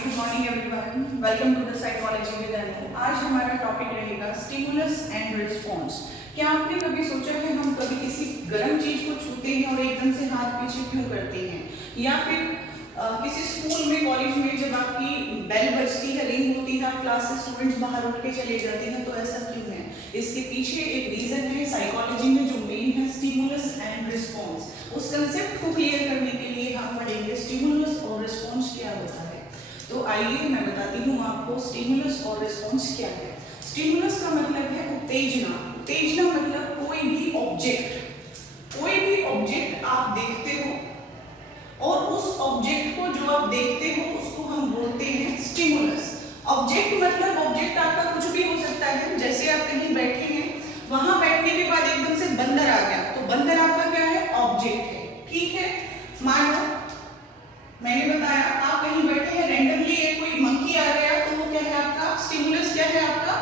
Good morning everyone, welcome to the psychology with Anu. आज हमारा topic रहेगा स्टिमुलस एंड रिस्पॉन्स। क्या आपने कभी सोचा है हम कभी किसी गर्म चीज को छूते हैं और एकदम से हाथ पीछे क्यों करते हैं, या फिर किसी स्कूल में कॉलेज में जब आपकी बेल बजती है, रिंग होती है, आप क्लास से स्टूडेंट्स बाहर उठ के चले जाते हैं, तो ऐसा क्यों है? इसके पीछे एक रीजन है साइकोलॉजी में जो मेन है स्टिमुलस एंड रिस्पॉन्स। उस कंसेप्ट को क्लियर करने के लिए हम पढ़ेंगे स्टिमुलस और रिस्पॉन्स क्या होता है। तो आइए मैं बताती हूँ आपको स्टिमुलस और रिस्पॉन्स क्या है। स्टिमुलस का मतलब है उत्तेजना। उत्तेजना मतलब कोई भी ऑब्जेक्ट आप देखते हो और उस ऑब्जेक्ट को जो आप देखते हो उसको हम बोलते हैं स्टिमुलस। ऑब्जेक्ट मतलब ऑब्जेक्ट आपका कुछ भी हो सकता है। जैसे आप कहीं बैठे हैं, वहां बैठने के बाद एकदम से बंदर आ गया, तो बंदर आपका क्या है? ऑब्जेक्ट है। ठीक है, मानो मैंने बताया आप कहीं बैठे हैं, रैंडमली कोई मंकी आ गया, तो वो क्या है आपका स्टिमुलस? क्या है आपका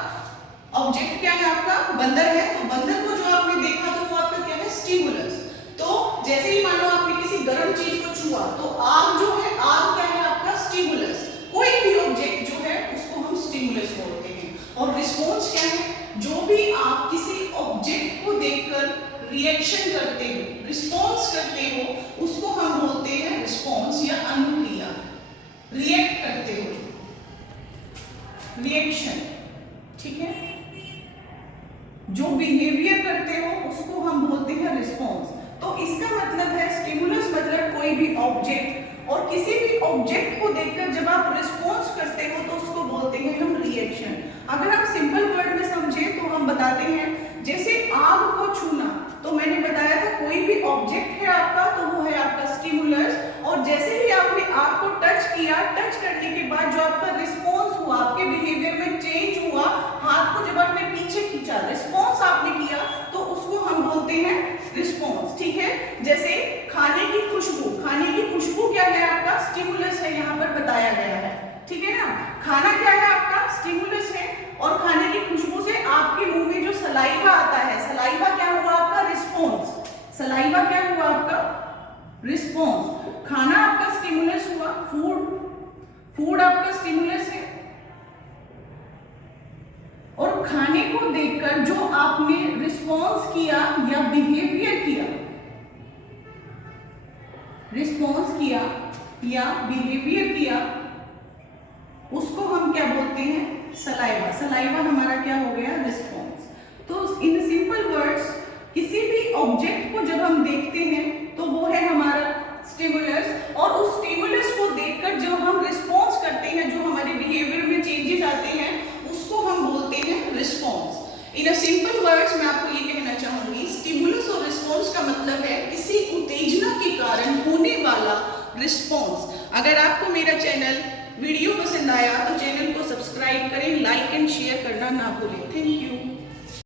ऑब्जेक्ट? क्या है आपका? बंदर है। तो बंदर को जो आपने देखा तो वो आपका क्या है? स्टिमुलस। तो जैसे ही मानो आपने किसी गर्म चीज को छुआ, तो आग जो है, आग क्या है आपका? स्टिमुलस। कोई भी ऑब्जेक्ट जो है उसको हम स्टिमुलस बोलते हैं। और रिस्पॉन्स क्या है? जो भी आप किसी ऑब्जेक्ट को देखकर रिएक्शन करते हो, रिस्पॉन्स करते हो, उसको हम बोलते हैं रिस्पॉन्स या अनुक्रिया। रिएक्ट करते हो, रिएक्शन। ठीक है, जो बिहेवियर करते हो उसको हम बोलते हैं रिस्पॉन्स। तो इसका मतलब है स्टिमुलस मतलब कोई भी ऑब्जेक्ट, और किसी भी ऑब्जेक्ट को देखकर जब आप रिस्पॉन्स करते हो तो उसको बोलते हैं हम रिएक्शन। अगर आप सिंपल वर्ड में समझे तो हम बताते हैं, जैसे आग को छूना, तो मैंने बताया था कोई भी ऑब्जेक्ट है आपका तो वो है आपका स्टिमुलस, और जैसे ही आपने आग को टच किया, टच करने के बाद जो आपका रिस्पॉन्स हुआ, आपके बिहेवियर में चेंज हुआ, हाथ को जब आपने पीछे खींचा, रिस्पॉन्स आपने किया, तो उसको हम बोलते हैं रिस्पॉन्स। ठीक है, जैसे खाने की खुशबू, खाने की खुशबू क्या है आपका? स्टिमुलस है, यहाँ पर बताया गया है। ठीक है ना, खाना क्या है आपका? स्टिमुलस है। और खाने की खुशबू से आपके मुंह में जो सलाइवा आता है, सलाइवा क्या हुआ आपका? रिस्पॉन्स। सलाइवा क्या हुआ आपका? रिस्पॉन्स। खाना आपका स्टिमुलस हुआ, फूड आपका स्टिमुलस है। और खाने को देखकर जो आपने रिस्पॉन्स किया या बिहेवियर किया, रिस्पॉन्स किया या बिहेवियर किया, उसको हम क्या बोलते हैं? सलाइवा। सलाइवा हमारा क्या हो गया? रिस्पॉन्स। तो इन सिंपल वर्ड्स, किसी भी ऑब्जेक्ट को जब हम देखते हैं तो वो है हमारा स्टिमुलस, और उस स्टिमुलस को देखकर जो हम रिस्पॉन्स करते हैं, जो हमारे बिहेवियर में चेंजेस आते हैं, उसको हम बोलते हैं रिस्पॉन्स। इन सिंपल वर्ड्स मैं आपको ये कहना चाहूंगी, स्टिमुलस और रिस्पॉन्स का मतलब है किसी उत्तेजना के कारण होने वाला रिस्पॉन्स। अगर आपको मेरा चैनल वीडियो पसंद आया तो चैनल को सब्सक्राइब करें, लाइक एंड शेयर करना ना भूलें। Thank you.